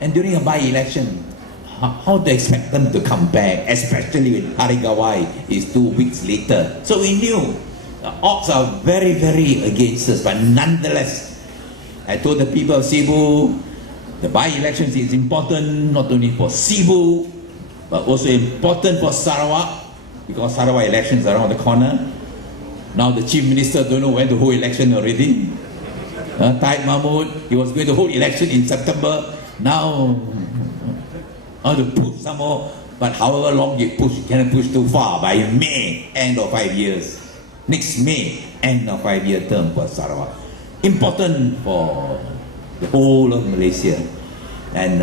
And during a by-election, how to expect them to come back, especially when Harigawai is 2 weeks later. So we knew the odds are very, very against us, but nonetheless, I told the people of Cebu, the by-elections is important not only for Cebu, but also important for Sarawak, because Sarawak elections are around the corner. Now the Chief Minister don't know when to hold election already. Taib Mahmud, he was going to hold election in September. Now, I want to push some more, but however long you push, you cannot push too far. By May, end of 5 years. Next May, end of 5-year term for Sarawak. Important for the whole of Malaysia. And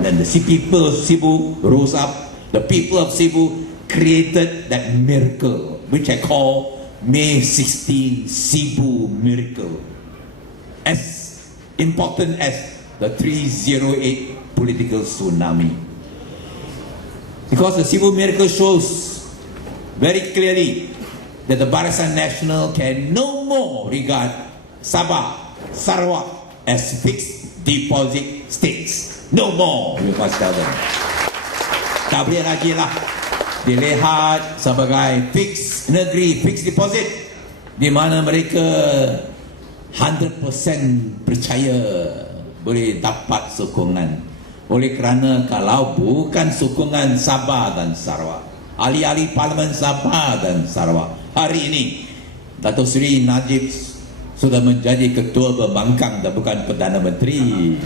then the people of Cebu rose up. The people of Cebu created that miracle, which I call May 16 Cebu miracle. As important as the 308 political tsunami. Because the Cebu miracle shows very clearly that the Barisan Nasional can no more regard Sabah, Sarawak as fixed deposit states. No more, we must tell them. Tak boleh lagi lah dilihat sebagai fixed negeri, fixed deposit, di mana mereka 100% percaya boleh dapat sokongan. Oleh kerana kalau bukan sokongan Sabah dan Sarawak, ahli-ahli Parlimen Sabah dan Sarawak, hari ini Datuk Seri Najib sudah menjadi ketua pembangkang dan bukan Perdana Menteri.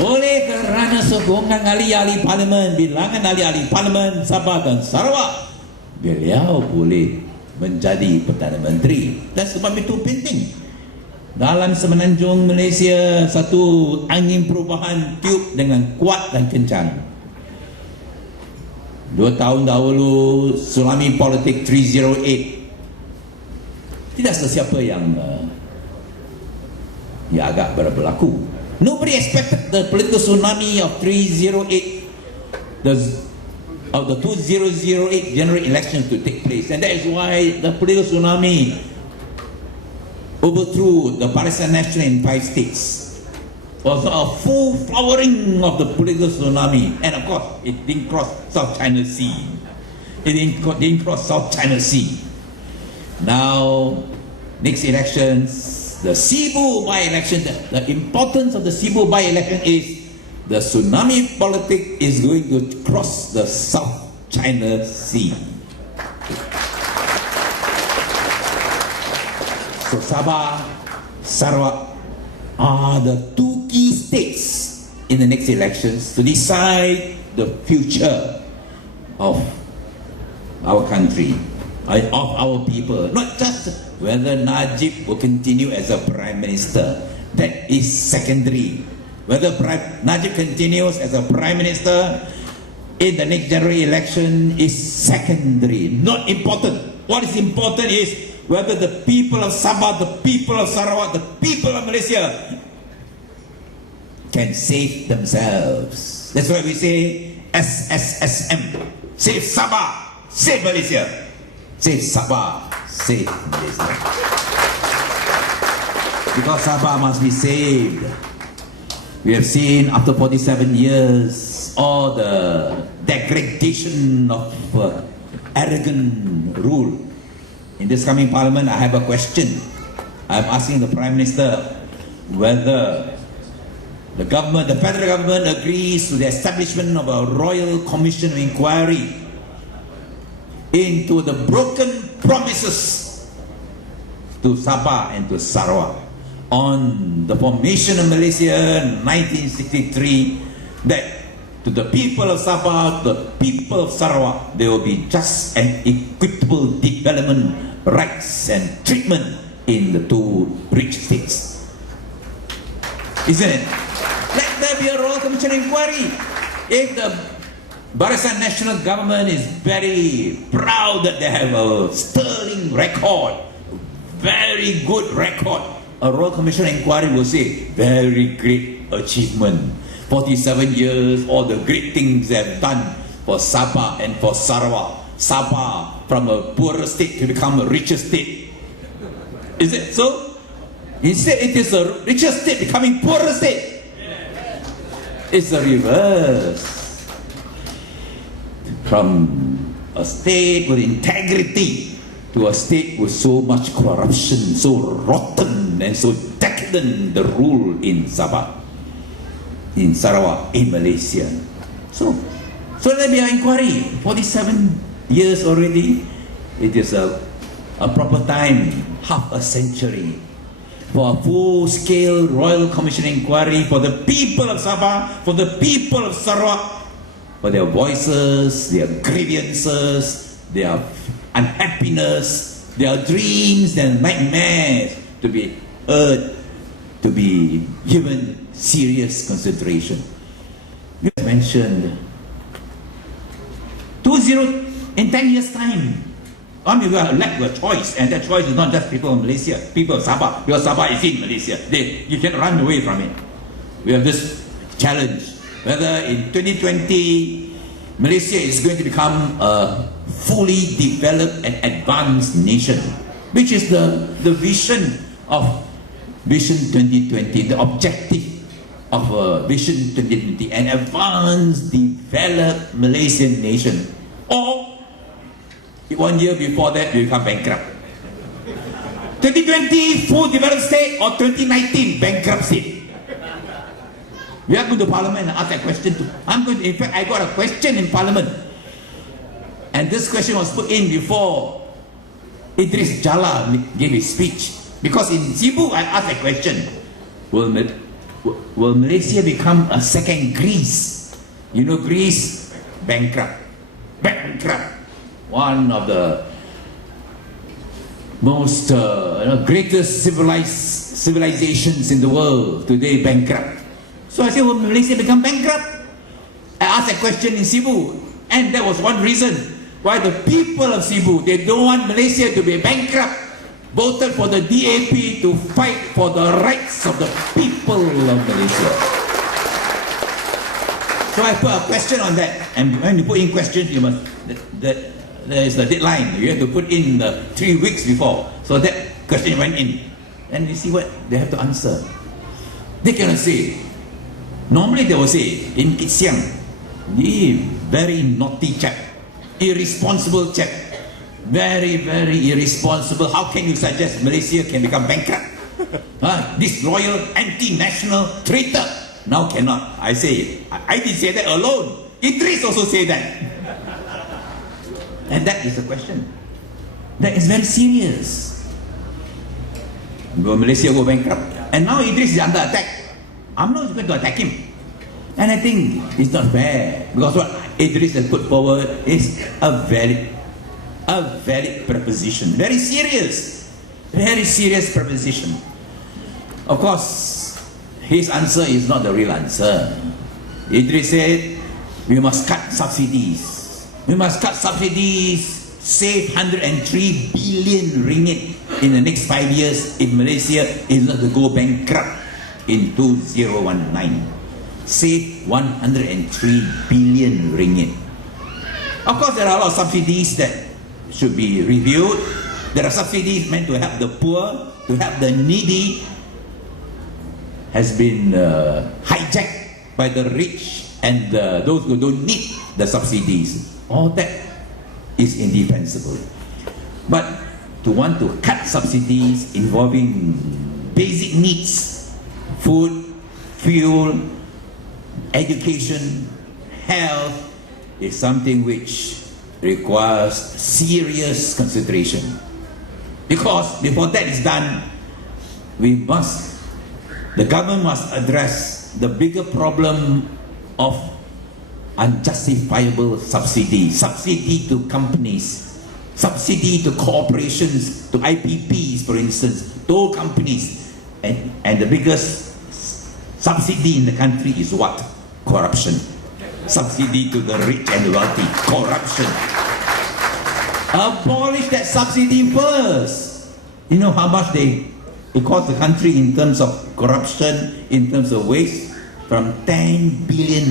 Oleh kerana sokongan ahli-ahli Parlimen, bilangan ahli-ahli Parlimen Sabah dan Sarawak, beliau boleh menjadi Perdana Menteri. Dan sebab itu penting dalam semenanjung Malaysia satu angin perubahan tiup dengan kuat dan kencang. 2 tahun dahulu tsunami politik 308 tidak sesiapa yang agak berlaku. Nobody expected the political tsunami of 308 of the 2008 general elections to take place, and that is why the political tsunami overthrew the Barisan Nasional in 5 states. Was a full flowering of the political tsunami, and of course it didn't cross South China Sea. It didn't cross South China Sea. Now, next elections, the Cebu by-election, the importance of the Cebu by-election is the tsunami politic is going to cross the South China Sea. So Sabah, Sarawak are the 2 key states in the next elections to decide the future of our country, of our people. Not just whether Najib will continue as a Prime Minister, that is secondary. Whether Najib continues as a Prime Minister in the next general election is secondary, not important. What is important is whether the people of Sabah, the people of Sarawak, the people of Malaysia can save themselves. That's why we say SSSM. Save Sabah, save Malaysia. Save Sabah, save Malaysia. Because Sabah must be saved. We have seen after 47 years all the degradation of arrogant rule. In this coming parliament, I have a question. I'm asking the Prime Minister whether the government, the federal government, agrees to the establishment of a Royal Commission of Inquiry into the broken promises to Sabah and to Sarawak on the formation of Malaysia in 1963, that to the people of Sabah, the people of Sarawak, there will be just and equitable development rights and treatment in the 2 rich states. Isn't it? Let there be a Royal Commission inquiry. If the Barisan Nasional government is very proud that they have a sterling record, very good record, a Royal Commission inquiry will say, very great achievement. 47 years, all the great things they have done for Sabah and for Sarawak. Sabah from a poorer state to become a richer state. Is it so? Instead, it is a richer state becoming poorer state. It's the reverse. From a state with integrity to a state with so much corruption, so rotten and so decadent, the rule in Sabah, in Sarawak, in Malaysia. So let me inquiry. 47 years already. It is a proper time, half a century, for a full-scale Royal Commission inquiry for the people of Sabah, for the people of Sarawak, for their voices, their grievances, their unhappiness, their dreams, their nightmares to be heard, to be given serious consideration. You mentioned in 10 years' time, I mean, we are left with a choice, and that choice is not just people of Malaysia, people of Sabah, because Sabah is in Malaysia. You can't run away from it. We have this challenge, whether in 2020, Malaysia is going to become a fully developed and advanced nation, which is the vision of Vision 2020, the objective of Vision 2020, an advanced, developed Malaysian nation. Or 1 year before that, we become bankrupt. 2020, full developed state, or 2019, bankrupt state. We are going to Parliament and ask that question too. In fact, I got a question in Parliament. And this question was put in before Idris Jala gave his speech. Because in Cebu, I asked that question. Will Malaysia become a second Greece? You know, Greece, bankrupt. One of the most greatest civilizations in the world, today bankrupt. So I said, will Malaysia become bankrupt? I asked that question in Cebu, and that was one reason why the people of Cebu, they don't want Malaysia to be bankrupt, voted for the DAP to fight for the rights of the people of Malaysia. So I put a question on that, and when you put in questions, you must, there is a deadline. You have to put in 3 weeks before. So that question went in, and you see what they have to answer. They cannot say. Normally they will say, in Siang, very naughty chap, irresponsible chap, very irresponsible. How can you suggest Malaysia can become bankrupt? Disloyal, anti-national traitor. Now cannot. I say it. I didn't say that alone. Idris also say that. And that is the question. That is very serious. Will Malaysia go bankrupt? And now Idris is under attack. I'm not going to attack him. And I think it's not fair. Because what Idris has put forward is a valid proposition. Very serious proposition. Of course, his answer is not the real answer. Idris said, we must cut subsidies. We must cut subsidies, save 103 billion ringgit in the next 5 years if Malaysia is not to go bankrupt in 2019. Save 103 billion ringgit. Of course, there are a lot of subsidies that should be reviewed. There are subsidies meant to help the poor, to help the needy, has been hijacked by the rich and those who don't need the subsidies. All that is indefensible. But to want to cut subsidies involving basic needs, food, fuel, education, health, is something which requires serious consideration. Because before that is done, the government must address the bigger problem of unjustifiable subsidy to companies, subsidy to corporations, to IPPs, for instance, to companies, and the biggest subsidy in the country is what? Corruption. Subsidy to the rich and wealthy. Corruption. Abolish that subsidy first. You know how much it cost the country in terms of corruption, in terms of waste? From 10 billion